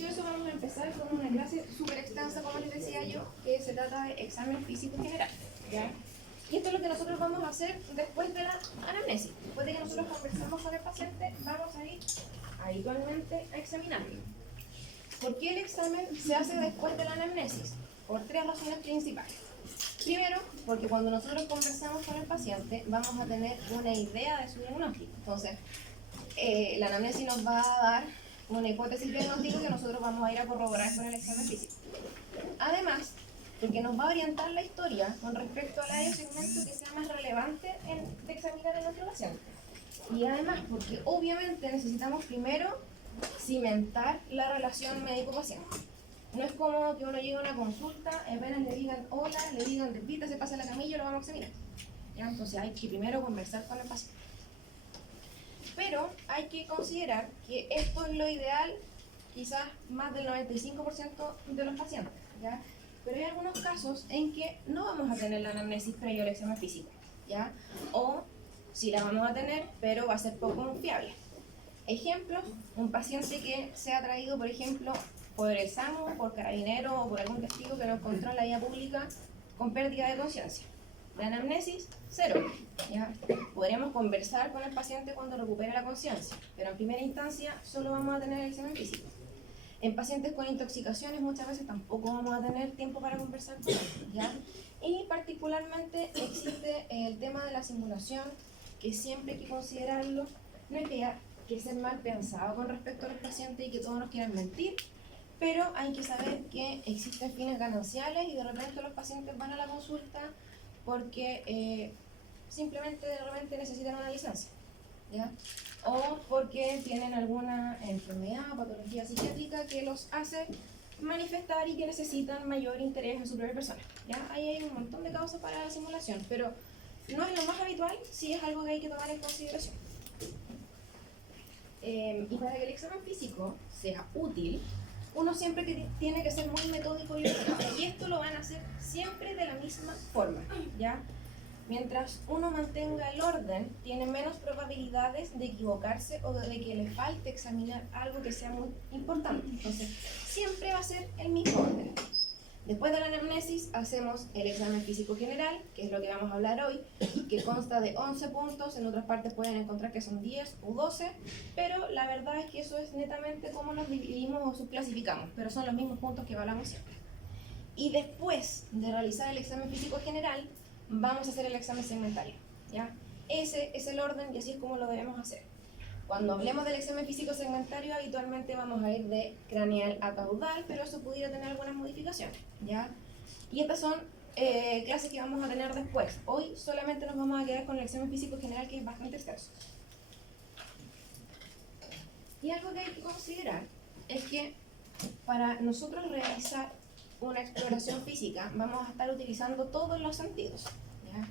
Dicho eso, vamos a empezar con una clase súper extensa, como les decía yo, que se trata de examen físico general, ¿ya? Y esto es lo que nosotros vamos a hacer después de la anamnesis. Después de que nosotros conversamos con el paciente, vamos a ir habitualmente a examinarlo. ¿Por qué el examen se hace después de la anamnesis? Por tres razones principales. Primero, porque cuando nosotros conversamos con el paciente, vamos a tener una idea de su diagnóstico. Entonces, la anamnesis nos va a dar una hipótesis diagnóstica que nosotros vamos a ir a corroborar con el examen físico. Además, porque nos va a orientar la historia con respecto al área o segmento que sea más relevante de examinar en nuestro paciente. Y además, porque obviamente necesitamos primero cimentar la relación médico-paciente. No es como que uno llegue a una consulta, apenas le digan hola, le digan despita, se pasa la camilla y lo vamos a examinar. ¿Ya? Entonces hay que primero conversar con el paciente. Pero hay que considerar que esto es lo ideal, quizás más del 95% de los pacientes, ¿ya? Pero hay algunos casos en que no vamos a tener la anamnesis previo al examen físico, ¿ya? O sí la vamos a tener, pero va a ser poco confiable. Ejemplos, un paciente que sea traído, por ejemplo, por el SAMU, por carabinero o por algún testigo que lo encontró en la vía pública con pérdida de conciencia. La anamnesis, cero. ¿Ya? Podremos conversar con el paciente cuando recupere la conciencia, pero en primera instancia solo vamos a tener el examen físico. En pacientes con intoxicaciones muchas veces tampoco vamos a tener tiempo para conversar con ellos, ¿ya? Y particularmente existe el tema de la simulación, que siempre hay que considerarlo. No hay que ser mal pensado con respecto a los pacientes y que todos nos quieran mentir, pero hay que saber que existen fines gananciales y de repente los pacientes van a la consulta porque simplemente de repente necesitan una licencia, ¿ya? O porque tienen alguna enfermedad o patología psiquiátrica que los hace manifestar y que necesitan mayor interés en su propia persona, ¿ya? Ahí hay un montón de causas para la simulación, pero no es lo más habitual, sí es algo que hay que tomar en consideración. Y para que el examen físico sea útil, uno siempre tiene que ser muy metódico y ordenado. Y esto lo van a hacer siempre de la misma forma, ¿ya? Mientras uno mantenga el orden, tiene menos probabilidades de equivocarse o de que le falte examinar algo que sea muy importante. Entonces, siempre va a ser el mismo orden. Después de la anamnesis, hacemos el examen físico general, que es lo que vamos a hablar hoy, que consta de 11 puntos, en otras partes pueden encontrar que son 10 o 12, pero la verdad es que eso es netamente cómo nos dividimos o subclasificamos, pero son los mismos puntos que evaluamos siempre. Y después de realizar el examen físico general, vamos a hacer el examen segmentario, ¿ya? Ese es el orden y así es como lo debemos hacer. Cuando hablemos del examen físico segmentario, habitualmente vamos a ir de craneal a caudal, pero eso pudiera tener algunas modificaciones, ¿ya? Y estas son clases que vamos a tener después. Hoy solamente nos vamos a quedar con el examen físico general, que es bastante extenso. Y algo que hay que considerar es que para nosotros realizar una exploración física vamos a estar utilizando todos los sentidos, ¿ya?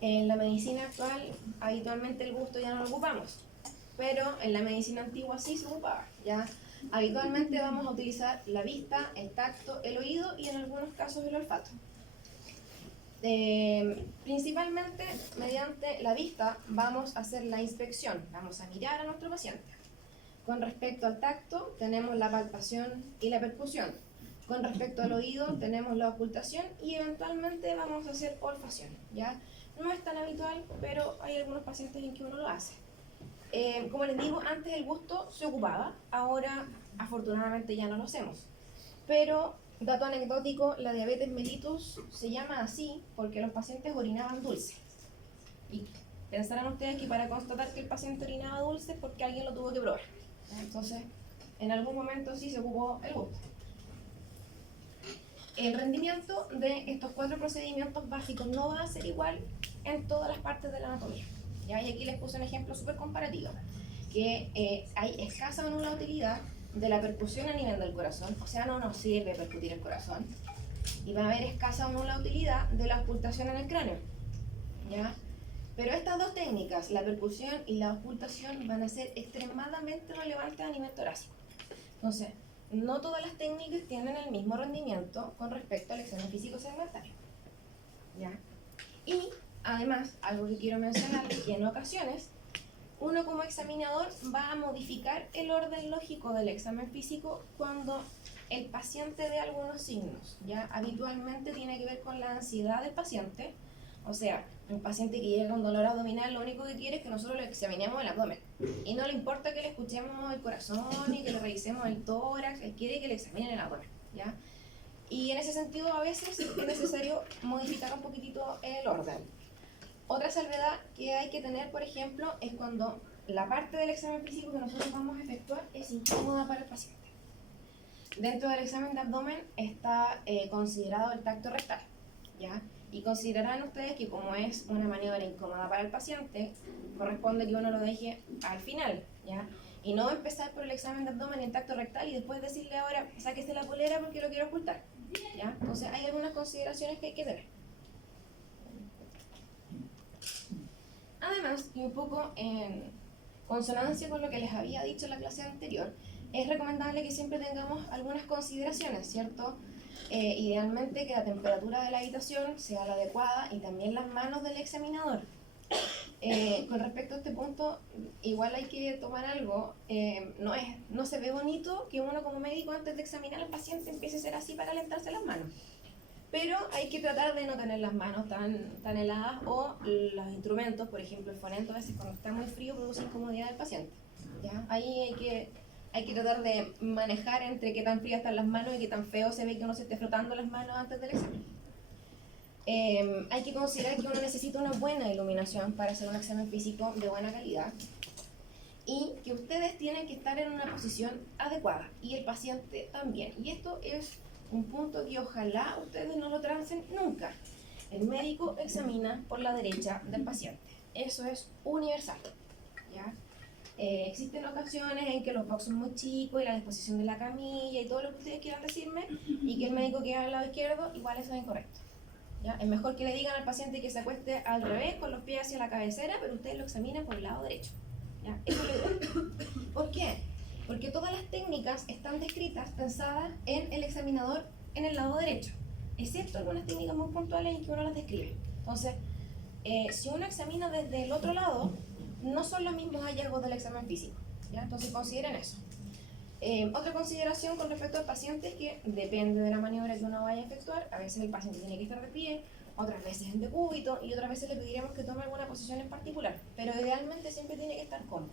En la medicina actual, habitualmente el gusto ya no lo ocupamos, pero en la medicina antigua sí se ocupaba, ¿ya? Habitualmente vamos a utilizar la vista, el tacto, el oído y en algunos casos el olfato. Principalmente mediante la vista vamos a hacer la inspección, vamos a mirar a nuestro paciente. Con respecto al tacto tenemos la palpación y la percusión. Con respecto al oído tenemos la ocultación y eventualmente vamos a hacer olfacción, ¿ya? No es tan habitual, pero hay algunos pacientes en que uno lo hace. Como les digo, antes el gusto se ocupaba, ahora afortunadamente ya no lo hacemos. Pero, dato anecdótico, la diabetes mellitus se llama así porque los pacientes orinaban dulce. Y pensarán ustedes que para constatar que el paciente orinaba dulce es porque alguien lo tuvo que probar. Entonces, en algún momento sí se ocupó el gusto. El rendimiento de estos 4 procedimientos básicos no va a ser igual en todas las partes de la anatomía, ¿ya? Y aquí les puse un ejemplo súper comparativo, que hay escasa o nula utilidad de la percusión a nivel del corazón, o sea, no nos sirve percutir el corazón, y va a haber escasa o nula utilidad de la ocultación en el cráneo, ¿ya? Pero estas dos técnicas, la percusión y la ocultación, van a ser extremadamente relevantes a nivel torácico. Entonces, no todas las técnicas tienen el mismo rendimiento con respecto al examen físico segmentario, ¿ya? Y además, algo que quiero mencionar es que en ocasiones uno como examinador va a modificar el orden lógico del examen físico cuando el paciente dé algunos signos, ¿ya? Habitualmente tiene que ver con la ansiedad del paciente, o sea, un paciente que llega con dolor abdominal lo único que quiere es que nosotros le examinemos el abdomen y no le importa que le escuchemos el corazón y que le revisemos el tórax, él quiere que le examinen el abdomen, ¿ya? Y en ese sentido a veces es necesario modificar un poquitito el orden. Otra salvedad que hay que tener, por ejemplo, es cuando la parte del examen físico que nosotros vamos a efectuar es incómoda para el paciente. Dentro del examen de abdomen está considerado el tacto rectal, ¿ya? Y considerarán ustedes que como es una maniobra incómoda para el paciente, corresponde que uno lo deje al final, ¿ya? Y no empezar por el examen de abdomen y el tacto rectal y después decirle ahora, sáquese la polera porque lo quiero ocultar, ¿ya? Entonces hay algunas consideraciones que hay que tener. Además, y un poco en consonancia con lo que les había dicho en la clase anterior, es recomendable que siempre tengamos algunas consideraciones, ¿cierto? Idealmente que la temperatura de la habitación sea la adecuada y también las manos del examinador. Con respecto a este punto, igual hay que tomar algo, no se ve bonito que uno como médico antes de examinar al paciente empiece a ser así para calentarse las manos. Pero hay que tratar de no tener las manos tan heladas o los instrumentos, por ejemplo el fonendo a veces cuando está muy frío produce incomodidad del paciente, ¿ya? Ahí hay que tratar de manejar entre qué tan frías están las manos y qué tan feo se ve que uno se esté frotando las manos antes del examen. Hay que considerar que uno necesita una buena iluminación para hacer un examen físico de buena calidad y que ustedes tienen que estar en una posición adecuada y el paciente también. Y esto es un punto que ojalá ustedes no lo trancen nunca. El médico examina por la derecha del paciente. Eso es universal, ¿ya? Existen ocasiones en que los box son muy chicos y la disposición de la camilla y todo lo que ustedes quieran decirme y que el médico queda al lado izquierdo, igual eso es incorrecto, ¿ya? Es mejor que le digan al paciente que se acueste al revés con los pies hacia la cabecera, pero ustedes lo examinen por el lado derecho, ¿ya? Eso es lo ideal. ¿Por qué? Porque todas las técnicas están descritas, pensadas en el examinador en el lado derecho, excepto algunas técnicas muy puntuales en que uno las describe. Entonces, si uno examina desde el otro lado, no son los mismos hallazgos del examen físico, ¿ya? Entonces consideren eso. Otra consideración con respecto al paciente es que depende de la maniobra que uno vaya a efectuar, a veces el paciente tiene que estar de pie, otras veces en decúbito y otras veces le pediremos que tome alguna posición en particular, pero idealmente siempre tiene que estar cómodo.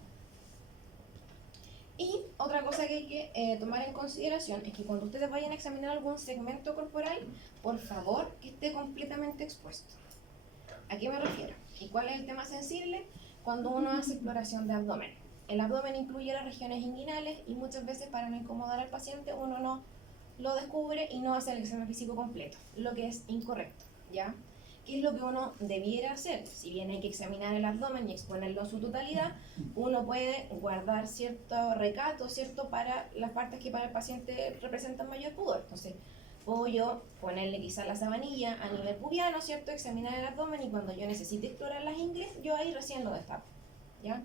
Y otra cosa que hay que tomar en consideración es que cuando ustedes vayan a examinar algún segmento corporal, por favor que esté completamente expuesto. ¿A qué me refiero? ¿Y cuál es el tema sensible? Cuando uno hace exploración de abdomen. El abdomen incluye las regiones inguinales y muchas veces para no incomodar al paciente uno no lo descubre y no hace el examen físico completo, lo que es incorrecto, ¿ya? ¿Qué es lo que uno debiera hacer? Si bien hay que examinar el abdomen y exponerlo en su totalidad, uno puede guardar cierto recato, ¿cierto? Para las partes que para el paciente representan mayor pudor. Entonces, puedo yo ponerle quizás la sabanilla a nivel pubiano, ¿cierto? Examinar el abdomen y cuando yo necesite explorar las ingles, yo ahí recién lo destapo, ¿ya?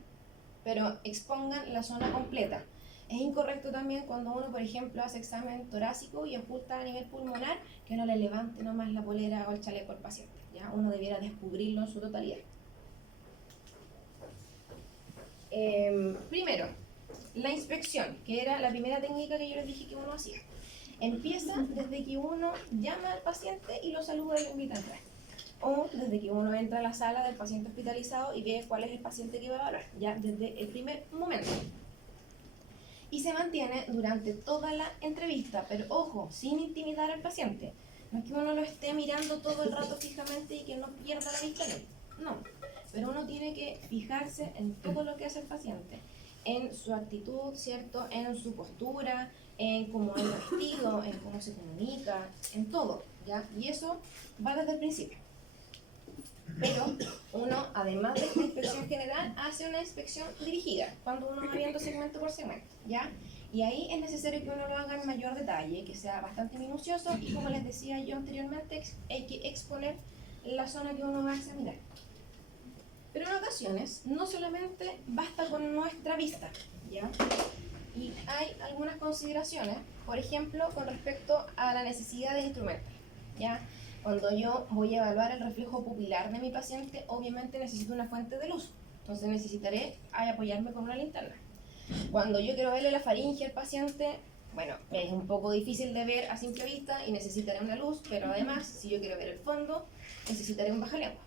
Pero expongan la zona completa. Es incorrecto también cuando uno, por ejemplo, hace examen torácico y oculta a nivel pulmonar, que no le levante nomás la polera o el chaleco al paciente, ¿ya? Uno debiera descubrirlo en su totalidad. Primero, la inspección, que era la primera técnica que yo les dije que uno hacía. Empieza desde que uno llama al paciente y lo saluda y lo invita a entrar. O desde que uno entra a la sala del paciente hospitalizado y ve cuál es el paciente que va a evaluar, ya desde el primer momento. Y se mantiene durante toda la entrevista, pero ojo, sin intimidar al paciente. No es que uno lo esté mirando todo el rato fijamente y que no pierda la vista de él. No, pero uno tiene que fijarse en todo lo que hace el paciente, en su actitud, ¿cierto? En su postura, en cómo es vestido, en cómo se comunica, en todo, ¿ya? Y eso va desde el principio. Pero uno, además de esta inspección general, hace una inspección dirigida, cuando uno va viendo segmento por segmento, ¿ya? Y ahí es necesario que uno lo haga en mayor detalle, que sea bastante minucioso y como les decía yo anteriormente, hay que exponer la zona que uno va a examinar. Pero en ocasiones, no solamente basta con nuestra vista, ¿ya? Y hay algunas consideraciones, por ejemplo, con respecto a la necesidad de instrumentos, ¿ya? Cuando yo voy a evaluar el reflejo pupilar de mi paciente, obviamente necesito una fuente de luz, Entonces necesitaré apoyarme con una linterna. Cuando yo quiero verle la faringe al paciente, bueno, es un poco difícil de ver a simple vista y necesitaré una luz, pero además, si yo quiero ver el fondo, necesitaré un bajalengua,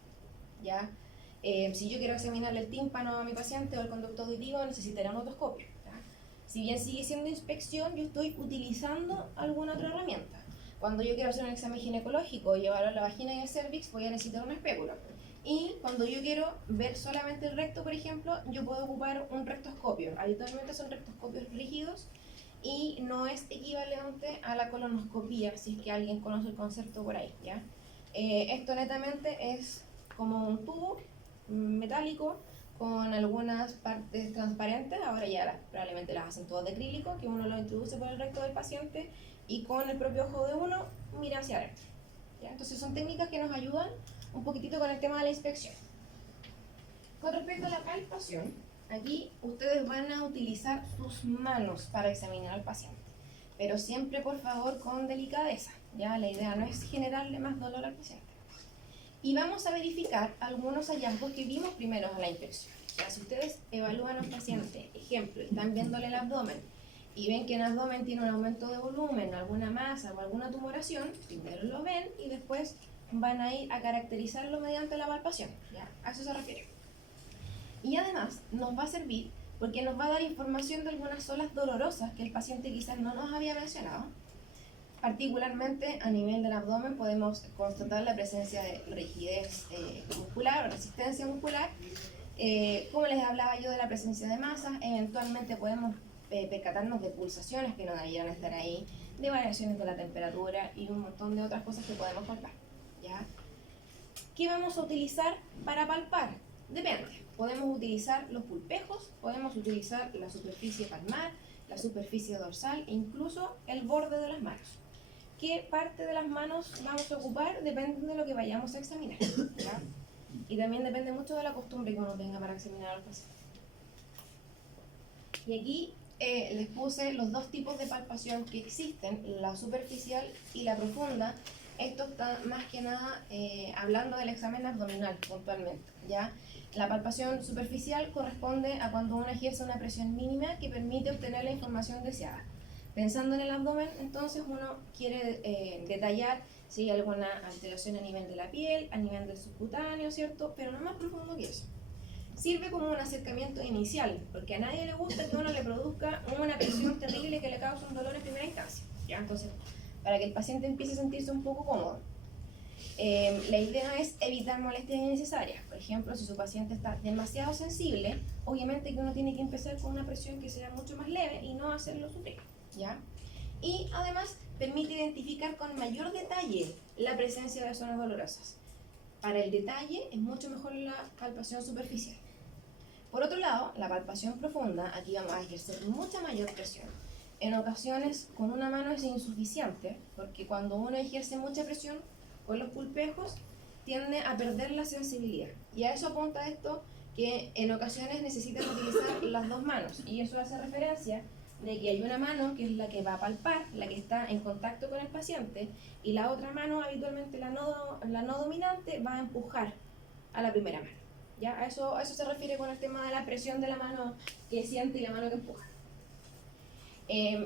¿ya? Si yo quiero examinarle el tímpano a mi paciente o el conducto auditivo, necesitaré un otoscopio, ¿ya? Si bien sigue siendo inspección, yo estoy utilizando alguna otra herramienta. Cuando yo quiero hacer un examen ginecológico y evaluar la vagina y el cervix, voy a necesitar un espéculo. Y cuando yo quiero ver solamente el recto, por ejemplo, yo puedo ocupar un rectoscopio. Habitualmente son rectoscopios rígidos y no es equivalente a la colonoscopía, si es que alguien conoce el concepto por ahí, ¿ya? Esto netamente es como un tubo metálico con algunas partes transparentes, ahora ya probablemente las hacen todas de acrílico, que uno lo introduce por el recto del paciente y con el propio ojo de uno mira hacia adentro, ¿ya? Entonces son técnicas que nos ayudan un poquitito con el tema de la inspección. Con respecto a la palpación, aquí ustedes van a utilizar sus manos para examinar al paciente, pero siempre por favor con delicadeza, ¿ya? La idea no es generarle más dolor al paciente. Y vamos a verificar algunos hallazgos que vimos primero en la inspección. Ya, si ustedes evalúan a un paciente, ejemplo, están viéndole el abdomen y ven que el abdomen tiene un aumento de volumen, alguna masa o alguna tumoración, primero lo ven y después van a ir a caracterizarlo mediante la palpación, ¿ya? A eso se refiere. Y además nos va a servir porque nos va a dar información de algunas zonas dolorosas que el paciente quizás no nos había mencionado. Particularmente a nivel del abdomen podemos constatar la presencia de rigidez muscular o resistencia muscular. Como les hablaba yo de la presencia de masas, eventualmente podemos percatarnos de pulsaciones que no debieran estar ahí, de variaciones de la temperatura y un montón de otras cosas que podemos palpar, ¿ya? ¿Qué vamos a utilizar para palpar? Depende. Podemos utilizar los pulpejos, podemos utilizar la superficie palmar, la superficie dorsal e incluso el borde de las manos. ¿Qué parte de las manos vamos a ocupar? Depende de lo que vayamos a examinar, ¿ya? Y también depende mucho de la costumbre que uno tenga para examinar a los pacientes. Y aquí les puse los dos tipos de palpación que existen, la superficial y la profunda. Esto está más que nada hablando del examen abdominal puntualmente, ¿ya? La palpación superficial corresponde a cuando uno ejerce una presión mínima que permite obtener la información deseada. Pensando en el abdomen, entonces uno quiere detallar si hay alguna alteración a nivel de la piel, a nivel del subcutáneo, ¿cierto? Pero no más profundo que eso. Sirve como un acercamiento inicial, porque a nadie le gusta que uno le produzca una presión terrible que le cause un dolor en primera instancia, ¿ya? Entonces, para que el paciente empiece a sentirse un poco cómodo. La idea es evitar molestias innecesarias. Por ejemplo, si su paciente está demasiado sensible, obviamente que uno tiene que empezar con una presión que sea mucho más leve y no hacerlo sufrir, ¿ya? Y además permite identificar con mayor detalle la presencia de zonas dolorosas. Para el detalle es mucho mejor la palpación superficial. Por otro lado, la palpación profunda, aquí vamos a ejercer mucha mayor presión. En ocasiones con una mano es insuficiente, porque cuando uno ejerce mucha presión con los pulpejos, tiende a perder la sensibilidad. Y a eso apunta esto, que en ocasiones necesitan utilizar las dos manos. Y eso hace referencia de que hay una mano que es la que va a palpar, la que está en contacto con el paciente, y la otra mano, habitualmente la no dominante, va a empujar a la primera mano. ¿Ya? A eso se refiere con el tema de la presión de la mano que siente y la mano que empuja.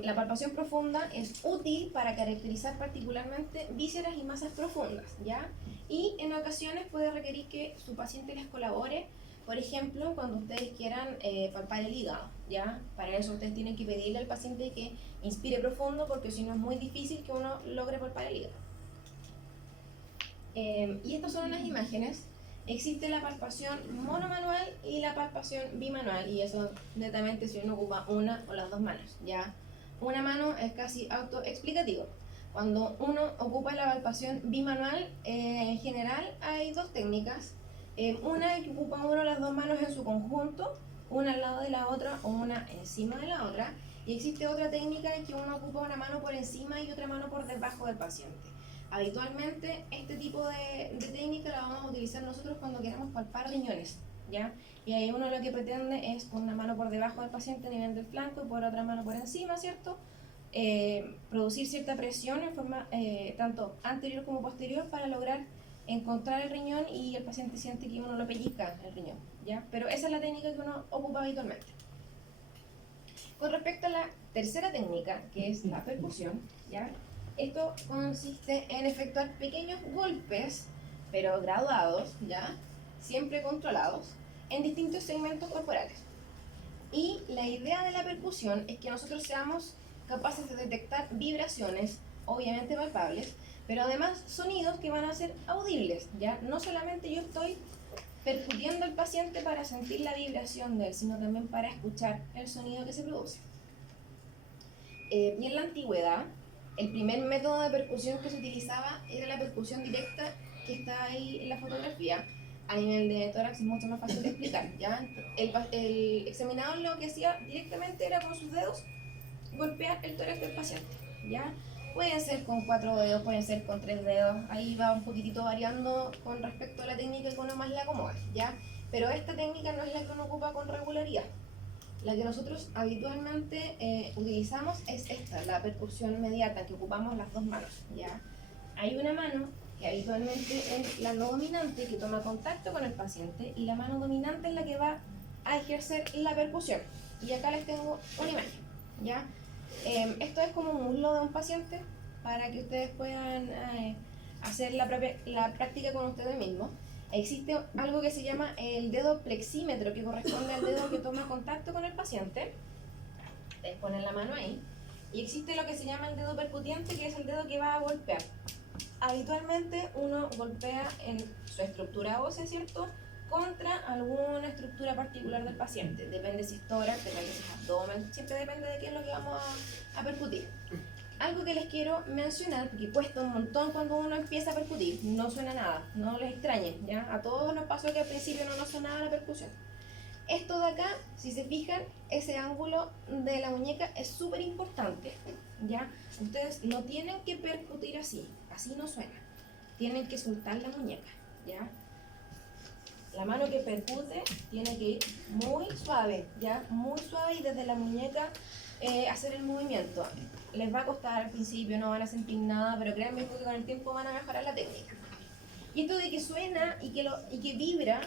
La palpación profunda es útil para caracterizar particularmente vísceras y masas profundas, ¿ya? Y en ocasiones puede requerir que su paciente les colabore, por ejemplo, cuando ustedes quieran palpar el hígado, ¿ya? Para eso ustedes tienen que pedirle al paciente que inspire profundo, porque si no es muy difícil que uno logre palpar el hígado. Y estas son unas imágenes. Existe la palpación monomanual y la palpación bimanual, y eso netamente si uno ocupa una o las dos manos, ¿ya? Una mano es casi autoexplicativo. Cuando uno ocupa la palpación bimanual, en general hay dos técnicas. Una que ocupa uno las dos manos en su conjunto, una al lado de la otra o una encima de la otra. Y existe otra técnica en que uno ocupa una mano por encima y otra mano por debajo del paciente. Habitualmente este tipo de técnica la vamos a utilizar nosotros cuando queremos palpar riñones, ¿ya? Y ahí uno lo que pretende es con una mano por debajo del paciente a nivel del flanco y por otra mano por encima, ¿cierto? Producir cierta presión en forma tanto anterior como posterior para lograr encontrar el riñón y el paciente siente que uno lo pellizca el riñón, ¿ya? Pero esa es la técnica que uno ocupa habitualmente. Con respecto a la tercera técnica, que es la percusión, ¿ya? Esto consiste en efectuar pequeños golpes, pero graduados, ¿ya? Siempre controlados, en distintos segmentos corporales. Y la idea de la percusión es que nosotros seamos capaces de detectar vibraciones, obviamente palpables, pero además sonidos que van a ser audibles, ¿ya? No solamente yo estoy percutiendo al paciente para sentir la vibración de él, sino también para escuchar el sonido que se produce. Y en la antigüedad, el primer método de percusión que se utilizaba era la percusión directa, que está ahí en la fotografía. A nivel de tórax es mucho más fácil de explicar, ¿ya? El examinador lo que hacía directamente era con sus dedos golpear el tórax del paciente, ¿ya? Pueden ser con 4 dedos, pueden ser con 3 dedos, ahí va un poquitito variando con respecto a la técnica que uno más le acomode, ¿ya? Pero esta técnica no es la que uno ocupa con regularidad. La que nosotros habitualmente utilizamos es esta, la percusión inmediata, que ocupamos las dos manos, ¿ya? Hay una mano que habitualmente es la no dominante, que toma contacto con el paciente, y la mano dominante es la que va a ejercer la percusión. Y acá les tengo una imagen, ¿ya? Esto es como un muslo de un paciente para que ustedes puedan hacer la práctica con ustedes mismos. Existe algo que se llama el dedo plexímetro, que corresponde al dedo que toma contacto con el paciente. Ustedes ponen la mano ahí. Y existe lo que se llama el dedo percutiente, que es el dedo que va a golpear. Habitualmente uno golpea en su estructura ósea, ¿cierto?, contra alguna estructura particular del paciente. Depende si es tórax, depende si es abdomen, siempre depende de qué es lo que vamos a percutir. Algo que les quiero mencionar, porque cuesta un montón cuando uno empieza a percutir, no suena nada, no les extrañen, ¿ya? A todos nos pasó que al principio no nos sonaba la percusión. Esto de acá, si se fijan, ese ángulo de la muñeca es súper importante, ¿ya? Ustedes no tienen que percutir así, así no suena. Tienen que soltar la muñeca, ¿ya? La mano que percute tiene que ir muy suave, ¿ya? Muy suave, y desde la muñeca hacer el movimiento. Les va a costar al principio, no van a sentir nada, pero créanme que con el tiempo van a mejorar la técnica. Y esto de que suena y que vibra,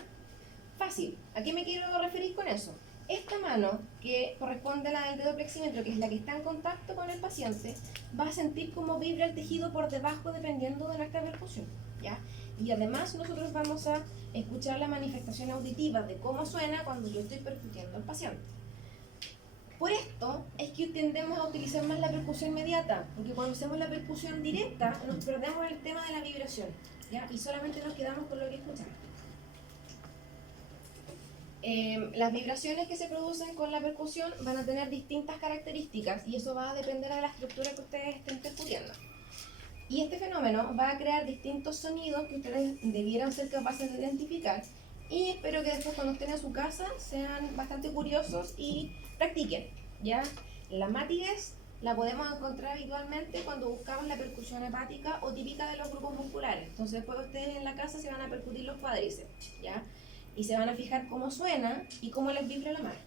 fácil. ¿A qué me quiero referir con eso? Esta mano, que corresponde a la del dedo plexímetro, que es la que está en contacto con el paciente, va a sentir cómo vibra el tejido por debajo dependiendo de nuestra percusión, ¿ya? Y además nosotros vamos a escuchar la manifestación auditiva de cómo suena cuando yo estoy percutiendo al paciente. Por esto es que tendemos a utilizar más la percusión inmediata, porque cuando hacemos la percusión directa nos perdemos el tema de la vibración, ¿ya? Y solamente nos quedamos con lo que escuchamos. Las vibraciones que se producen con la percusión van a tener distintas características, y eso va a depender de la estructura que ustedes estén percutiendo. Y este fenómeno va a crear distintos sonidos que ustedes debieran ser capaces de identificar, y espero que después, cuando estén en su casa, sean bastante curiosos y practiquen, ¿ya? La matidez la podemos encontrar habitualmente cuando buscamos la percusión hepática o típica de los grupos musculares. Entonces después ustedes en la casa se van a percutir los cuádriceps, ¿ya? Y se van a fijar cómo suena y cómo les vibra la mano.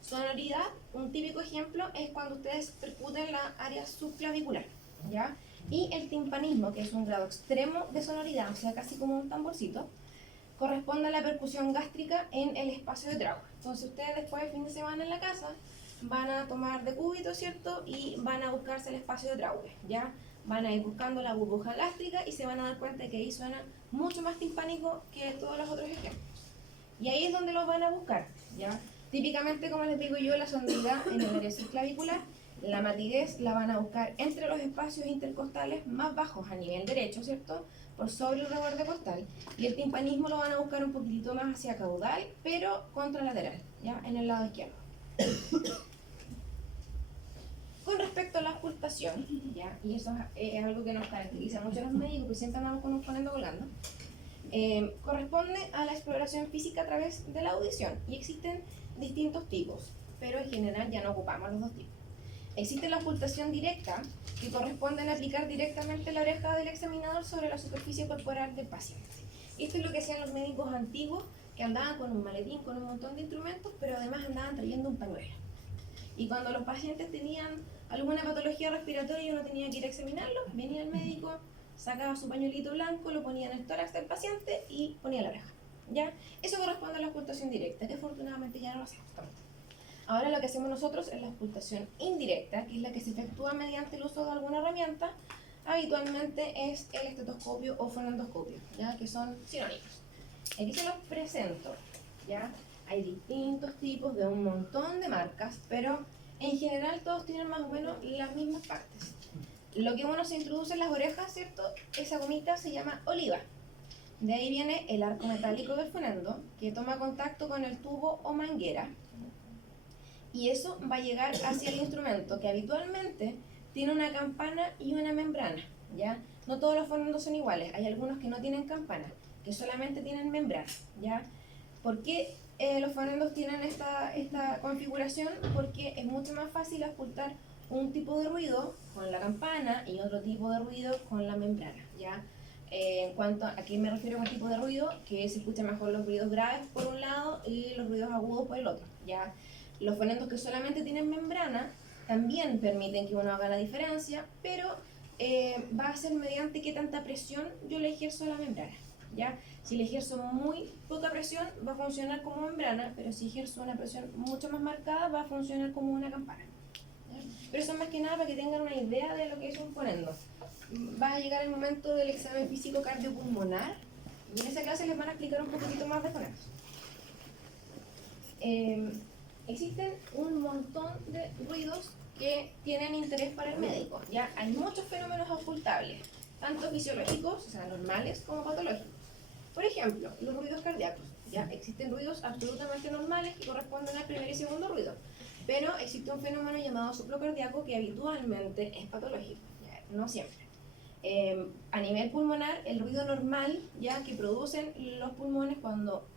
Sonoridad, un típico ejemplo es cuando ustedes percuten la área subclavicular, ¿ya? Y el timpanismo, que es un grado extremo de sonoridad, o sea, casi como un tamborcito, corresponde a la percusión gástrica en el espacio de trago. Entonces ustedes después del fin de semana en la casa van a tomar de cúbito, ¿cierto? Y van a buscarse el espacio de trago, ¿ya? Van a ir buscando la burbuja gástrica y se van a dar cuenta de que ahí suena mucho más timpánico que todos los otros ejemplos. Y ahí es donde los van a buscar, ¿ya? Típicamente, como les digo yo, la sonoridad en el área subclavicular, la matidez la van a buscar entre los espacios intercostales más bajos a nivel derecho, ¿cierto?, por sobre el reborde costal, y el timpanismo lo van a buscar un poquitito más hacia caudal, pero contralateral, ¿ya?, en el lado izquierdo. Con respecto a la auscultación, ¿ya?, y eso es algo que nos caracteriza mucho a los médicos, que siempre andamos poniendo colgando, corresponde a la exploración física a través de la audición, y existen distintos tipos, pero en general ya no ocupamos los dos tipos. Existe la auscultación directa, que corresponde a aplicar directamente la oreja del examinador sobre la superficie corporal del paciente. Esto es lo que hacían los médicos antiguos, que andaban con un maletín con un montón de instrumentos, pero además andaban trayendo un pañuelo. Y cuando los pacientes tenían alguna patología respiratoria y uno tenía que ir a examinarlos, venía el médico, sacaba su pañuelito blanco, lo ponía en el tórax del paciente y ponía la oreja, ¿ya? Eso corresponde a la ocultación directa, que afortunadamente ya no lo hacemos tanto. Ahora lo que hacemos nosotros es la ocultación indirecta, que es la que se efectúa mediante el uso de alguna herramienta. Habitualmente es el estetoscopio o fonendoscopio, ¿ya? Que son sinónimos. Aquí se los presento, ¿ya? Hay distintos tipos de un montón de marcas, pero en general todos tienen más o menos las mismas partes. Lo que uno se introduce en las orejas, ¿cierto? Esa gomita se llama oliva. De ahí viene el arco metálico del fonendo, que toma contacto con el tubo o manguera. Y eso va a llegar hacia el instrumento, que habitualmente tiene una campana y una membrana, ¿ya? No todos los fonendos son iguales, hay algunos que no tienen campana, que solamente tienen membrana, ¿ya? ¿Por qué los fonendos tienen esta configuración? Porque es mucho más fácil ocultar un tipo de ruido con la campana y otro tipo de ruido con la membrana, ¿ya? En cuanto a qué me refiero con tipo de ruido, que se escuchan mejor los ruidos graves por un lado y los ruidos agudos por el otro, ¿ya? Los fonendos que solamente tienen membrana también permiten que uno haga la diferencia, pero va a ser mediante qué tanta presión yo le ejerzo a la membrana, ¿ya? Si le ejerzo muy poca presión va a funcionar como membrana, pero si ejerzo una presión mucho más marcada va a funcionar como una campana, ¿ya? Pero eso es más que nada para que tengan una idea de lo que es un fonendo. Va a llegar el momento del examen físico cardiopulmonar y en esa clase les van a explicar un poquitito más de fonendos. Existen un montón de ruidos que tienen interés para el médico, ¿ya? Hay muchos fenómenos ocultables, tanto fisiológicos, o sea, normales, como patológicos. Por ejemplo, los ruidos cardíacos, ¿ya? Existen ruidos absolutamente normales que corresponden al primer y segundo ruido, pero existe un fenómeno llamado soplo cardíaco que habitualmente es patológico, ¿ya? No siempre. A nivel pulmonar, el ruido normal, ¿ya? Que producen los pulmones cuando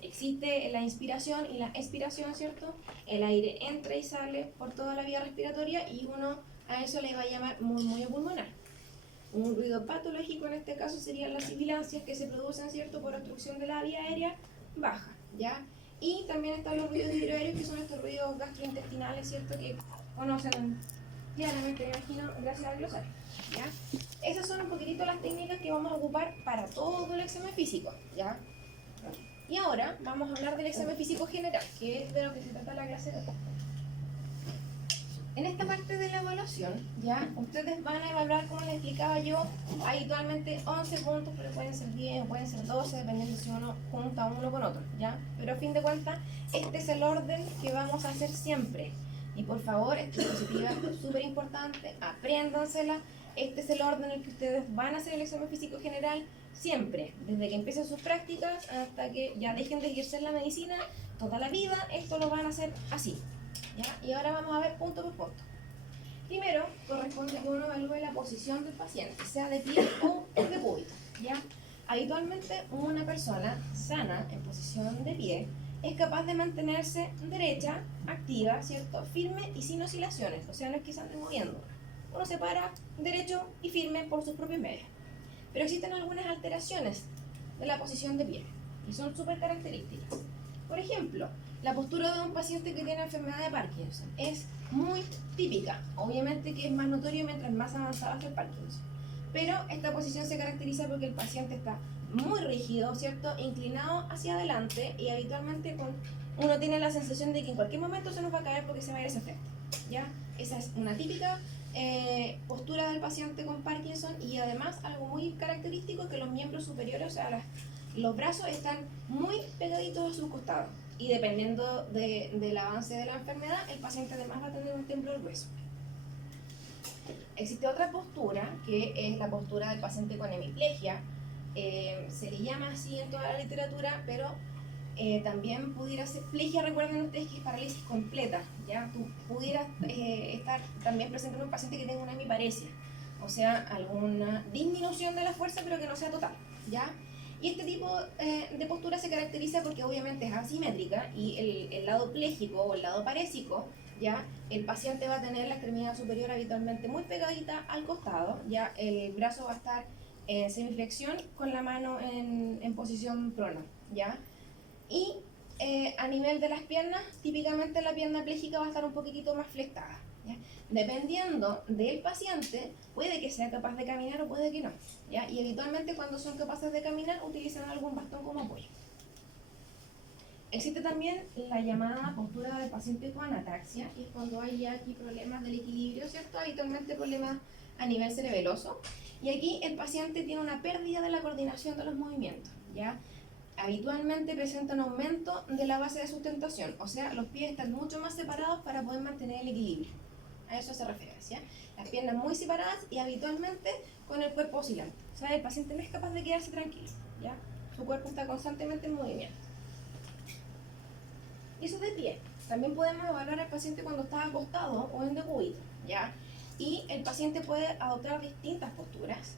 existe la inspiración y la expiración, ¿cierto? El aire entra y sale por toda la vía respiratoria y uno a eso le va a llamar murmullo pulmonar. Un ruido patológico en este caso serían las sibilancias que se producen, ¿cierto?, por obstrucción de la vía aérea baja, ¿ya? Y también están los ruidos hidroaéreos, que son estos ruidos gastrointestinales, ¿cierto?, que conocen claramente, me imagino, gracias al glosario, ¿ya? Esas son un poquitito las técnicas que vamos a ocupar para todo el examen físico, ¿ya? Y ahora vamos a hablar del examen físico general, que es de lo que se trata la clase de hoy. En esta parte de la evaluación, ya, ustedes van a evaluar, como les explicaba yo, habitualmente 11 puntos, pero pueden ser 10 o pueden ser 12, dependiendo si uno junta uno con otro, ¿ya? Pero a fin de cuentas, este es el orden que vamos a hacer siempre. Y por favor, esta diapositiva es súper importante, apréndansela. Este es el orden en el que ustedes van a hacer el examen físico general siempre, desde que empiecen sus prácticas hasta que ya dejen de ejercer la medicina, toda la vida, esto lo van a hacer así, ¿ya? Y ahora vamos a ver punto por punto. Primero, corresponde que uno evalúe la posición del paciente, sea de pie o de cúbito, ¿ya? Habitualmente, una persona sana en posición de pie es capaz de mantenerse derecha, activa, ¿cierto?, firme y sin oscilaciones, o sea, no es que se ande moviendo. Uno se para derecho y firme por sus propios medios. Pero existen algunas alteraciones de la posición de pie y son súper características. Por ejemplo, la postura de un paciente que tiene enfermedad de Parkinson es muy típica. Obviamente que es más notorio mientras más avanzado es el Parkinson. Pero esta posición se caracteriza porque el paciente está muy rígido, ¿cierto?, inclinado hacia adelante y habitualmente uno tiene la sensación de que en cualquier momento se nos va a caer porque se va a ir hacia frente, ¿ya? Esa es una típica postura del paciente con Parkinson y además algo muy característico es que los miembros superiores, o sea, los brazos están muy pegaditos a sus costados y dependiendo del avance de la enfermedad, el paciente además va a tener un temblor grueso. Existe otra postura que es la postura del paciente con hemiplegia. Se le llama así en toda la literatura, pero también pudiera ser plegia. Recuerden ustedes que es parálisis completa, ¿ya? Tú pudieras estar también presente en un paciente que tenga una hemiparesia, o sea, alguna disminución de la fuerza, pero que no sea total, ¿ya? Y este tipo de postura se caracteriza porque obviamente es asimétrica y el lado pléjico o el lado parésico, ¿ya? El paciente va a tener la extremidad superior habitualmente muy pegadita al costado, ¿ya? El brazo va a estar en semiflexión con la mano en posición prona, ¿ya? Y a nivel de las piernas, típicamente la pierna pléjica va a estar un poquitito más flectada, ¿ya? Dependiendo del paciente, puede que sea capaz de caminar o puede que no, ¿ya? Y habitualmente cuando son capaces de caminar utilizan algún bastón como apoyo. Existe también la llamada postura del paciente con ataxia, que es cuando hay ya aquí problemas del equilibrio, ¿cierto? Habitualmente problemas a nivel cerebeloso. Y aquí el paciente tiene una pérdida de la coordinación de los movimientos, ¿ya? Habitualmente presenta un aumento de la base de sustentación, o sea, los pies están mucho más separados para poder mantener el equilibrio. A eso se refiere, ¿ya? Las piernas muy separadas y habitualmente con el cuerpo oscilante. O sea, el paciente no es capaz de quedarse tranquilo, ¿ya? Su cuerpo está constantemente en movimiento. Y eso de pie. También podemos evaluar al paciente cuando está acostado o en decúbito, ¿ya? Y el paciente puede adoptar distintas posturas,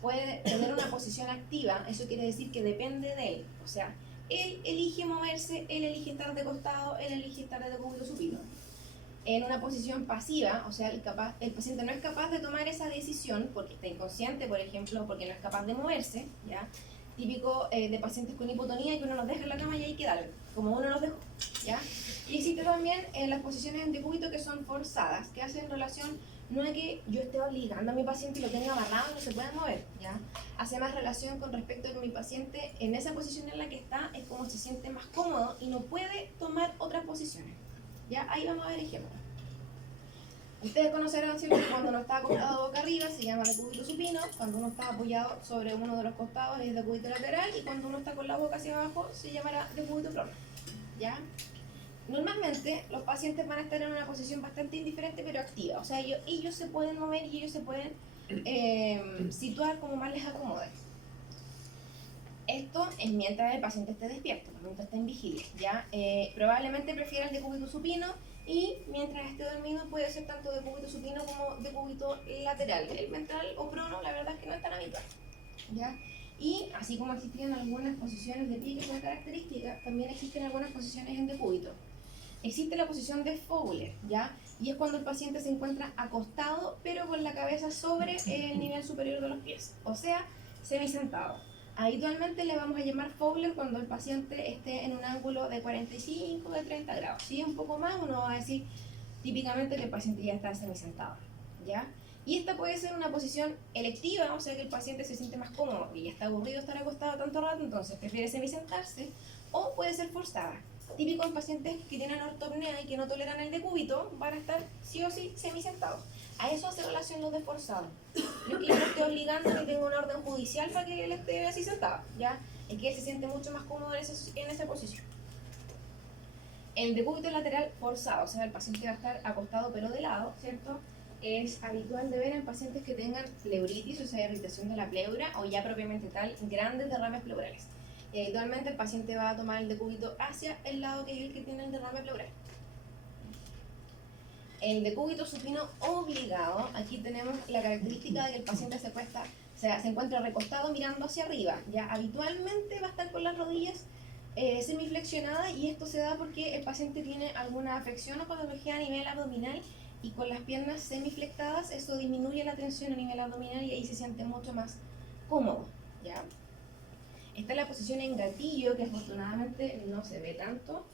puede tener una posición activa, eso quiere decir que depende de él, o sea, él elige moverse, él elige estar de costado, él elige estar de decúbito supino. En una posición pasiva, o sea, el paciente no es capaz de tomar esa decisión porque está inconsciente, por ejemplo, porque no es capaz de moverse, ¿ya? Típico de pacientes con hipotonía que uno los deja en la cama y hay que darle, como uno los dejó, ¿ya? Y existe también las posiciones en decúbito que son forzadas, que hacen relación, no es que yo esté obligando a mi paciente y lo tenga amarrado y no se pueda mover, ¿ya? Hace más relación con respecto a que mi paciente en esa posición en la que está es como se siente más cómodo y no puede tomar otras posiciones, ¿ya? Ahí vamos a ver ejemplos. Ustedes conocerán siempre que cuando uno está acostado boca arriba se llama decúbito supino, cuando uno está apoyado sobre uno de los costados es decúbito lateral y cuando uno está con la boca hacia abajo se llamará decúbito prono, ¿ya? Normalmente los pacientes van a estar en una posición bastante indiferente pero activa, o sea, ellos se pueden mover y ellos se pueden situar como más les acomode. Esto es mientras el paciente esté despierto, mientras esté en vigilia, ¿ya? Probablemente prefiera el decúbito supino y mientras esté dormido puede ser tanto decúbito supino como decúbito lateral. El ventral o prono la verdad es que no es tan habitual, ¿ya? Y así como existen algunas posiciones de pie que son características, también existen algunas posiciones en decúbito. Existe la posición de Fowler, ¿ya? Y es cuando el paciente se encuentra acostado pero con la cabeza sobre el nivel superior de los pies, o sea, semisentado. Habitualmente le vamos a llamar Fowler cuando el paciente esté en un ángulo de 45 de 30 grados. Si es un poco más, uno va a decir típicamente que el paciente ya está semisentado, ¿ya? Y esta puede ser una posición electiva, o sea que el paciente se siente más cómodo y ya está aburrido estar acostado tanto rato, entonces prefiere semisentarse, o puede ser forzada. Típico en pacientes que tienen ortopnea y que no toleran el decúbito van a estar sí o sí semisentados. A eso hace relación lo de forzado. No es que yo lo esté obligando que tenga una orden judicial para que él esté así sentado, ¿ya? Es que él se siente mucho más cómodo en esa posición. El decúbito lateral forzado, o sea, el paciente va a estar acostado pero de lado, ¿cierto? Es habitual de ver en pacientes que tengan pleuritis, o sea, irritación de la pleura, o ya propiamente tal, grandes derrames pleurales. Habitualmente el paciente va a tomar el decúbito hacia el lado que es el que tiene el derrame pleural. El decúbito supino obligado, aquí tenemos la característica de que el paciente se encuentra recostado mirando hacia arriba. Ya habitualmente va a estar con las rodillas semiflexionadas y esto se da porque el paciente tiene alguna afección o patología a nivel abdominal y con las piernas semiflectadas eso disminuye la tensión a nivel abdominal y ahí se siente mucho más cómodo, ¿ya? Está la posición en gatillo, que afortunadamente no se ve tanto,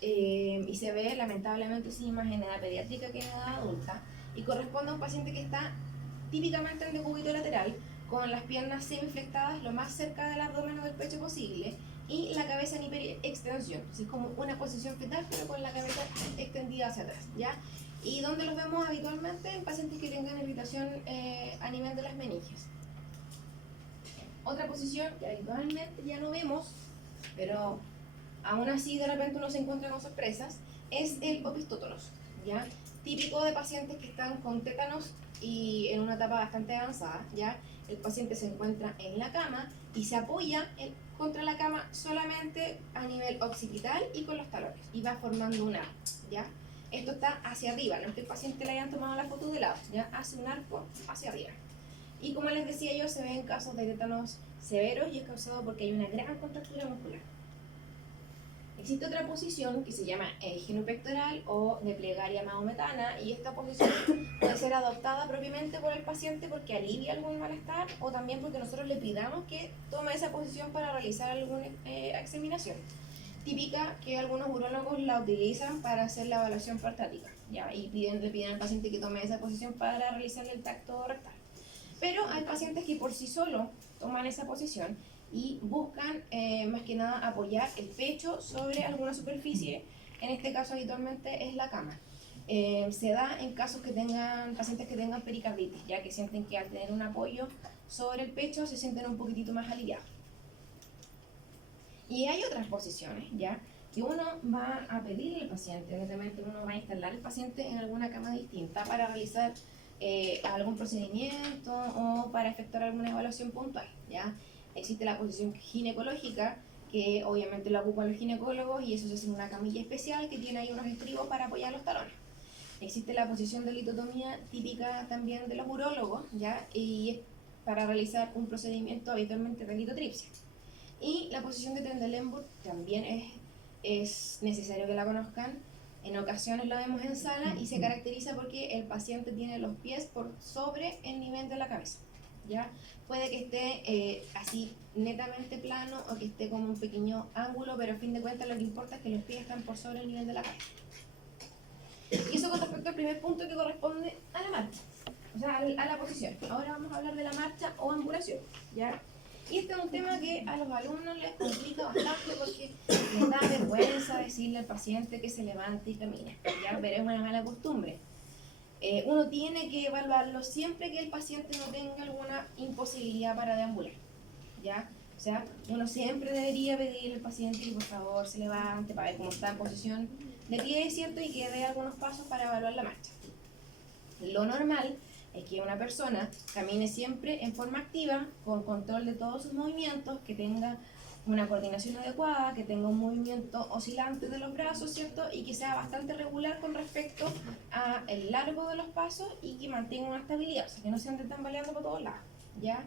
y se ve lamentablemente sí más en edad pediátrica que en edad adulta, y corresponde a un paciente que está típicamente en decúbito lateral, con las piernas semiflectadas lo más cerca del abdomen o del pecho posible, y la cabeza en hiperextensión, así como una posición fetal, pero con la cabeza extendida hacia atrás, ¿ya? ¿Y dónde los vemos habitualmente? En pacientes que tengan irritación a nivel de las meninges. Otra posición que habitualmente ya no vemos, pero aún así de repente uno se encuentra con sorpresas, es el opistótonos, ¿ya? Típico de pacientes que están con tétanos y en una etapa bastante avanzada, ¿ya? El paciente se encuentra en la cama y se apoya contra la cama solamente a nivel occipital y con los talones y va formando un arco, ¿ya? Esto está hacia arriba, no es que el paciente le hayan tomado la foto de lado, ¿ya? Hace un arco hacia arriba. Y como les decía yo, se ven casos de tétanos severos y es causado porque hay una gran contractura muscular. Existe otra posición que se llama genupectoral o de plegaria mahometana y esta posición puede ser adoptada propiamente por el paciente porque alivia algún malestar o también porque nosotros le pidamos que tome esa posición para realizar alguna examinación. típica que algunos urólogos la utilizan para hacer la evaluación prostática, ¿ya? Y le piden al paciente que tome esa posición para realizarle el tacto rectal. Pero hay pacientes que por sí solos toman esa posición y buscan más que nada apoyar el pecho sobre alguna superficie. En este caso habitualmente es la cama. Se da en casos que tengan pacientes que tengan pericarditis, ya que sienten que al tener un apoyo sobre el pecho se sienten un poquitito más aliviados. Y hay otras posiciones, ¿ya? Que uno va a pedirle al paciente, evidentemente uno va a instalar al paciente en alguna cama distinta para realizar algún procedimiento o para efectuar alguna evaluación puntual, ¿ya? Existe la posición ginecológica, que obviamente la ocupan los ginecólogos y eso se hace en una camilla especial que tiene ahí unos estribos para apoyar los talones. Existe la posición de litotomía típica también de los urólogos, ¿ya? Y es para realizar un procedimiento habitualmente de litotripsia. Y la posición de Trendelenburg también es necesario que la conozcan. En ocasiones la vemos en sala y se caracteriza porque el paciente tiene los pies por sobre el nivel de la cabeza, ¿ya? Puede que esté así netamente plano o que esté como un pequeño ángulo, pero a fin de cuentas lo que importa es que los pies están por sobre el nivel de la cabeza. Y eso con respecto al primer punto que corresponde a la marcha, o sea, a la posición. Ahora vamos a hablar de la marcha o ambulación, ¿ya? Y este es un tema que a los alumnos les complica bastante porque les da vergüenza decirle al paciente que se levante y camine, ¿ya? Pero es una mala costumbre. Uno tiene que evaluarlo siempre que el paciente no tenga alguna imposibilidad para deambular, ¿ya? O sea, uno siempre debería pedirle al paciente que por favor se levante para ver cómo está en posición de pie, ¿cierto? Y que dé algunos pasos para evaluar la marcha. Lo normal es que una persona camine siempre en forma activa, con control de todos sus movimientos, que tenga una coordinación adecuada, que tenga un movimiento oscilante de los brazos, ¿cierto? Y que sea bastante regular con respecto al largo de los pasos y que mantenga una estabilidad, o sea, que no se ande tambaleando por todos lados, ¿ya?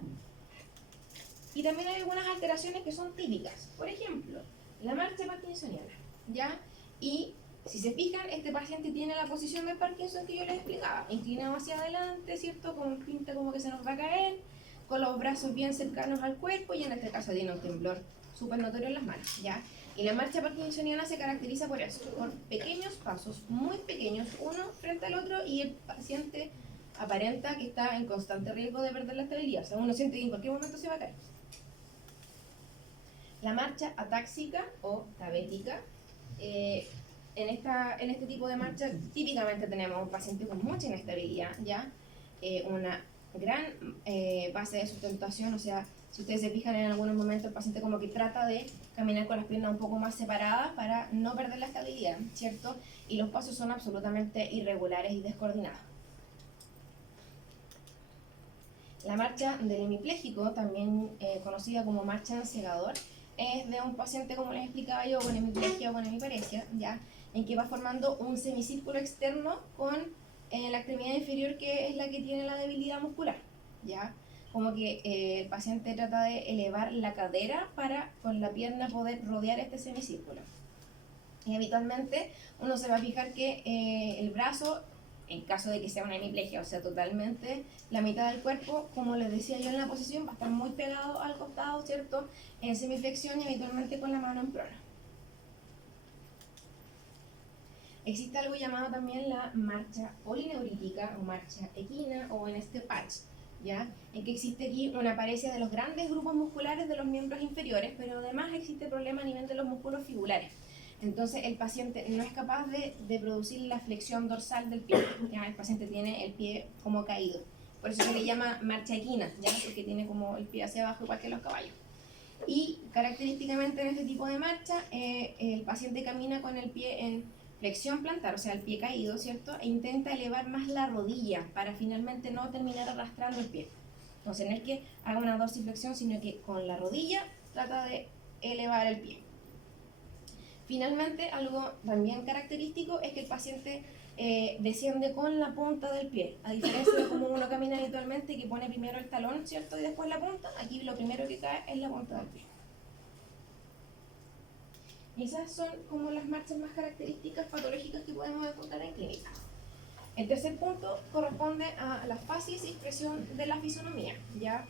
Y también hay algunas alteraciones que son típicas. Por ejemplo, la marcha parkinsoniana, ¿ya? Y si se fijan, este paciente tiene la posición del Parkinson que yo les explicaba, inclinado hacia adelante, ¿cierto? Con pinta como que se nos va a caer, con los brazos bien cercanos al cuerpo y en este caso tiene un temblor súper notorio en las manos, ¿ya? Y la marcha parkinsoniana se caracteriza por eso, por pequeños pasos, muy pequeños, uno frente al otro y el paciente aparenta que está en constante riesgo de perder la estabilidad, o sea, uno siente que en cualquier momento se va a caer. La marcha atáxica o tabética, en este tipo de marcha típicamente tenemos un paciente con mucha inestabilidad, ¿ya? Una gran base de sustentación, o sea, si ustedes se fijan en algunos momentos el paciente como que trata de caminar con las piernas un poco más separadas para no perder la estabilidad, ¿cierto? Y los pasos son absolutamente irregulares y descoordinados. La marcha del hemipléjico, también conocida como marcha encegador, es de un paciente, como les explicaba yo, con hemiplegia o con hemiparesia, ¿ya? En que va formando un semicírculo externo con la extremidad inferior, que es la que tiene la debilidad muscular, ¿ya? Como que el paciente trata de elevar la cadera para con la pierna poder rodear este semicírculo. Y habitualmente uno se va a fijar que el brazo, en caso de que sea una hemiplegia, o sea, totalmente la mitad del cuerpo, como les decía yo en la posición, va a estar muy pegado al costado, ¿cierto? En semiflexión y habitualmente con la mano en prona. Existe algo llamado también la marcha polineurítica o marcha equina o en este patch, ¿ya? En que existe aquí una paresia de los grandes grupos musculares de los miembros inferiores, pero además existe problema a nivel de los músculos fibulares. Entonces el paciente no es capaz de producir la flexión dorsal del pie, ¿ya? El paciente tiene el pie como caído. Por eso se le llama marcha equina, ¿ya? Porque tiene como el pie hacia abajo igual que los caballos. Y característicamente en este tipo de marcha, el paciente camina con el pie en flexión plantar, o sea, el pie caído, ¿cierto? E intenta elevar más la rodilla para finalmente no terminar arrastrando el pie. Entonces no es que haga una dorsiflexión, sino que con la rodilla trata de elevar el pie. Finalmente, algo también característico es que el paciente desciende con la punta del pie, a diferencia de como uno camina habitualmente, que pone primero el talón, ¿cierto? Y después la punta. Aquí lo primero que cae es la punta del pie. Esas son como las marchas más características patológicas que podemos encontrar en clínica. El tercer punto corresponde a la facies y expresión de la fisonomía, ¿ya?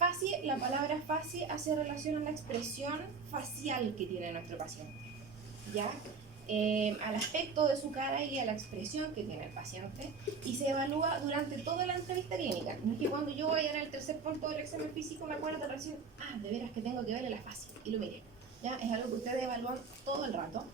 Facie, la palabra facie hace relación a la expresión facial que tiene nuestro paciente, ¿ya? Al aspecto de su cara y a la expresión que tiene el paciente, y se evalúa durante toda la entrevista clínica. No es que cuando yo vaya en el tercer punto del examen físico me acuerdo recién, de veras que tengo que verle la facie, y lo mire. ¿Ya? Es algo que ustedes evalúan todo el rato.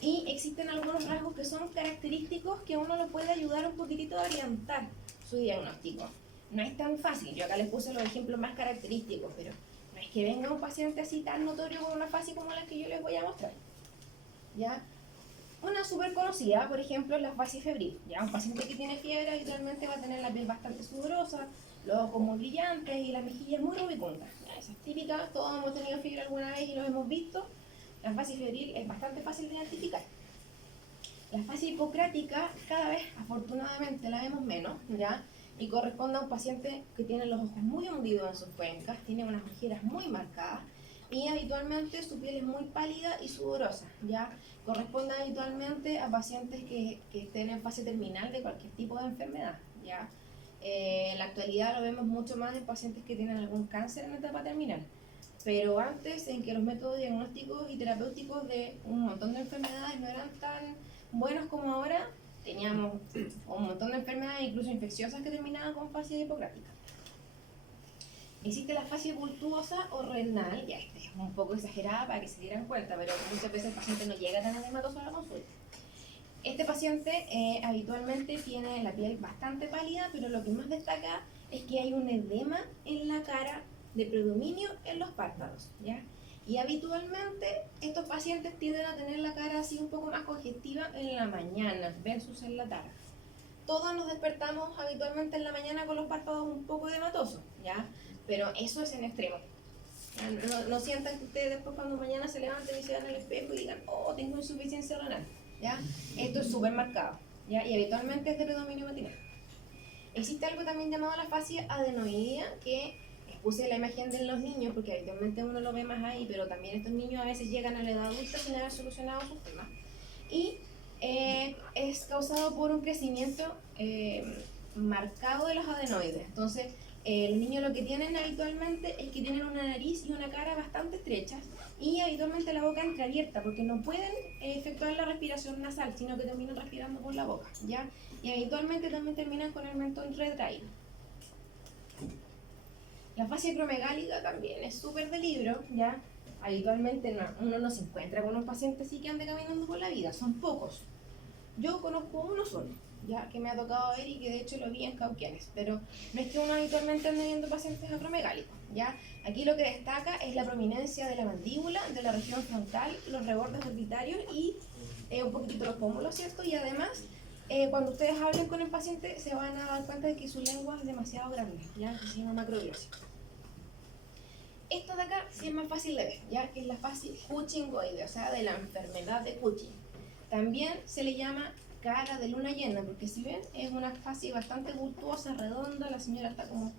Y existen algunos rasgos que son característicos que a uno lo puede ayudar un poquitito a orientar su diagnóstico. No es tan fácil, yo acá les puse los ejemplos más característicos, pero no es que venga un paciente así tan notorio con una facie como la que yo les voy a mostrar. ¿Ya? Una súper conocida, por ejemplo, es la facie febril. ¿Ya? Un paciente que tiene fiebre habitualmente va a tener la piel bastante sudorosa, los ojos muy brillantes y las mejillas muy rubicundas. Esa es típica, todos hemos tenido fiebre alguna vez y lo hemos visto. La facie febril es bastante fácil de identificar. La facie hipocrática cada vez, afortunadamente, la vemos menos, ¿ya? Y corresponde a un paciente que tiene los ojos muy hundidos en sus cuencas, tiene unas ojeras muy marcadas y habitualmente su piel es muy pálida y sudorosa, ¿ya? Corresponde habitualmente a pacientes que estén en fase terminal de cualquier tipo de enfermedad, ¿ya? En la actualidad lo vemos mucho más en pacientes que tienen algún cáncer en etapa terminal, pero antes en que los métodos diagnósticos y terapéuticos de un montón de enfermedades no eran tan buenos como ahora, teníamos un montón de enfermedades, incluso infecciosas, que terminaban con facie hipocrática. Existe la facie bultuosa o renal, ya esta es un poco exagerada para que se dieran cuenta, pero muchas veces el paciente no llega tan edematoso a la consulta. Este paciente habitualmente tiene la piel bastante pálida, pero lo que más destaca es que hay un edema en la cara de predominio en los párpados, ¿ya? Y habitualmente estos pacientes tienden a tener la cara así un poco más congestiva en la mañana versus en la tarde. Todos nos despertamos habitualmente en la mañana con los párpados un poco edematosos, ¿ya? Pero eso es en extremo. No sientan que ustedes después cuando mañana se levanten y se vean al espejo y digan, oh, tengo insuficiencia renal, ¿ya? Esto es súper marcado, ¿ya? Y habitualmente es de predominio matinal. Existe algo también llamado la facie adenoidea, que les puse la imagen de los niños, porque habitualmente uno lo ve más ahí, pero también estos niños a veces llegan a la edad adulta sin haber solucionado sus temas. Y es causado por un crecimiento marcado de los adenoides. Entonces, los niños lo que tienen habitualmente es que tienen una nariz y una cara bastante estrechas y habitualmente la boca entreabierta porque no pueden efectuar la respiración nasal, sino que terminan respirando por la boca, ¿ya? Y habitualmente también terminan con el mentón retraído. La facie acromegálica también es súper de libro, ¿ya? Habitualmente uno no se encuentra con un paciente así que ande caminando por la vida, son pocos. Yo conozco uno solo, ya que me ha tocado ver y que de hecho lo vi en Cauquenes, pero no es que uno habitualmente ande viendo pacientes acromegálicos, ¿ya? Aquí lo que destaca es la prominencia de la mandíbula, de la región frontal, los rebordes orbitarios y un poquitito los pómulos, ¿cierto? Y además, cuando ustedes hablen con el paciente se van a dar cuenta de que su lengua es demasiado grande, ¿ya? Que se llama macroglosia. Esto de acá sí es más fácil de ver, ya que es la facie Cushing-Goide, o sea, de la enfermedad de Cushing. También se le llama cara de luna llena, porque si ven, es una facie bastante bultuosa, redonda, la señora está como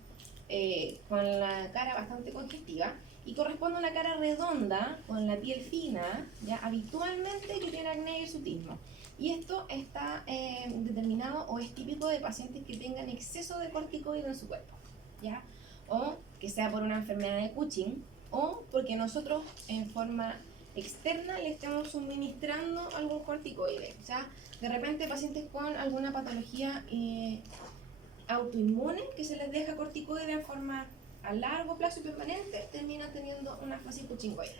con la cara bastante congestiva, y corresponde a una cara redonda, con la piel fina, ya habitualmente que tiene acné y hirsutismo. Y esto está determinado o es típico de pacientes que tengan exceso de corticoide en su cuerpo, ¿ya? O que sea por una enfermedad de Cushing, o porque nosotros en forma externa le estemos suministrando algún corticoide. O sea, de repente pacientes con alguna patología autoinmune que se les deja corticoide en forma a largo plazo y permanente, terminan teniendo una facie cuchingoide.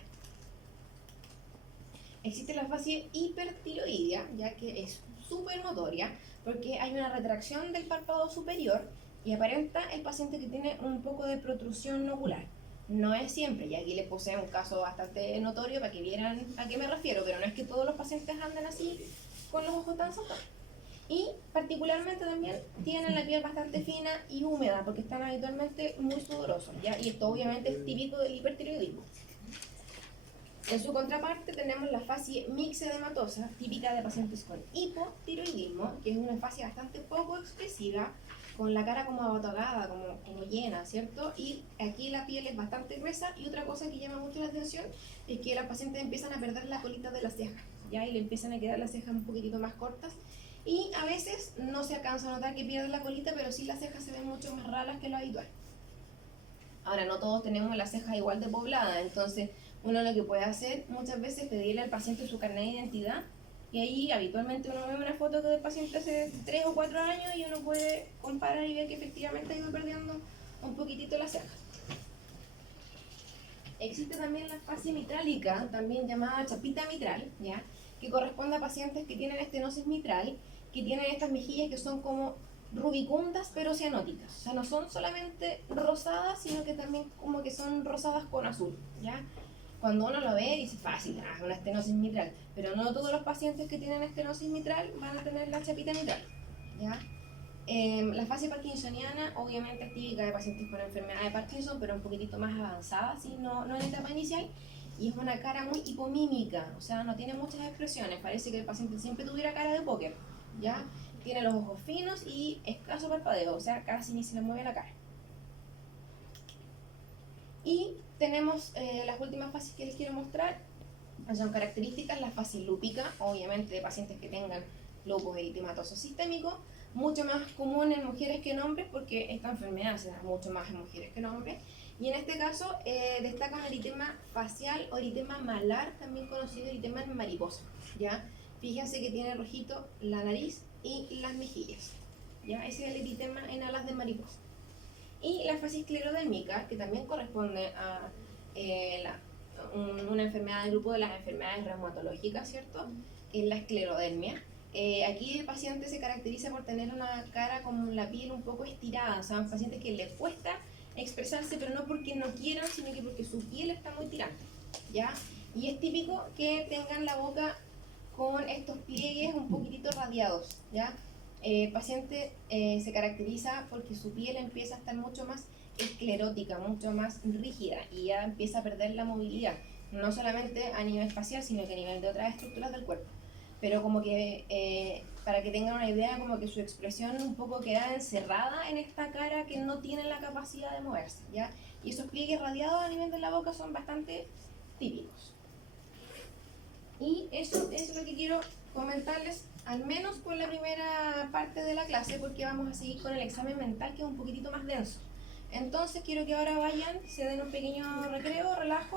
Existe la facie hipertiroidea, ya que es súper notoria, porque hay una retracción del párpado superior y aparenta el paciente que tiene un poco de protrusión ocular. No es siempre, y aquí les puse un caso bastante notorio para que vieran a qué me refiero, pero no es que todos los pacientes anden así con los ojos tan saltados. Y particularmente también tienen la piel bastante fina y húmeda, porque están habitualmente muy sudorosos, ¿ya? Y esto obviamente es típico del hipertiroidismo. En su contraparte tenemos la facie mixedematosa, típica de pacientes con hipotiroidismo, que es una facie bastante poco expresiva, con la cara como abatagada, como llena, ¿cierto? Y aquí la piel es bastante gruesa, y otra cosa que llama mucho la atención es que los pacientes empiezan a perder la colita de las cejas, ¿ya? Y le empiezan a quedar las cejas un poquitito más cortas, y a veces no se alcanza a notar que pierden la colita, pero sí las cejas se ven mucho más raras que lo habitual. Ahora, no todos tenemos las cejas igual de pobladas, entonces uno lo que puede hacer muchas veces es pedirle al paciente su carnet de identidad y ahí habitualmente uno ve una foto del paciente hace 3 o 4 años y uno puede comparar y ver que efectivamente ha ido perdiendo un poquitito las cejas. Existe también la fascia mitrálica, también llamada chapita mitral, ¿ya? Que corresponde a pacientes que tienen estenosis mitral, que tienen estas mejillas que son como rubicundas pero cianóticas. O sea, no son solamente rosadas, sino que también como que son rosadas con azul, ¿ya? Cuando uno lo ve, dice fácil, una estenosis mitral. Pero no todos los pacientes que tienen estenosis mitral van a tener la chapita mitral, ¿ya? La fase parkinsoniana obviamente es típica de pacientes con enfermedad de Parkinson, pero un poquitito más avanzada, ¿sí? No en etapa inicial, y es una cara muy hipomímica, o sea, no tiene muchas expresiones, parece que el paciente siempre tuviera cara de póker, ¿ya? Tiene los ojos finos y escaso parpadeo, o sea, casi ni se le mueve la cara. Y tenemos las últimas fases que les quiero mostrar, son características, la fase lúpica, obviamente de pacientes que tengan lupus eritematoso sistémico, mucho más común en mujeres que en hombres porque esta enfermedad se da mucho más en mujeres que en hombres. Y en este caso destacan eritema facial o eritema malar, también conocido eritema en mariposa, ¿ya? Fíjense que tiene rojito la nariz y las mejillas, ¿ya? Ese es el eritema en alas de mariposa. Y la fase esclerodérmica, que también corresponde a una enfermedad del grupo de las enfermedades reumatológicas, ¿cierto? Es la esclerodermia. Aquí el paciente se caracteriza por tener una cara con la piel un poco estirada, o sea, un paciente que le cuesta expresarse, pero no porque no quieran, sino que porque su piel está muy tirante, ¿ya? Y es típico que tengan la boca con estos pliegues un poquitito radiados, ¿ya? El paciente se caracteriza porque su piel empieza a estar mucho más esclerótica, mucho más rígida y ya empieza a perder la movilidad, no solamente a nivel facial, sino que a nivel de otras estructuras del cuerpo. Pero como que, para que tengan una idea, como que su expresión un poco queda encerrada en esta cara que no tiene la capacidad de moverse, ¿ya? Y esos pliegues radiados a nivel de la boca son bastante típicos. Y eso es lo que quiero comentarles, al menos por la primera parte de la clase, porque vamos a seguir con el examen mental, que es un poquitito más denso. Entonces quiero que ahora vayan, se den un pequeño recreo, relajo.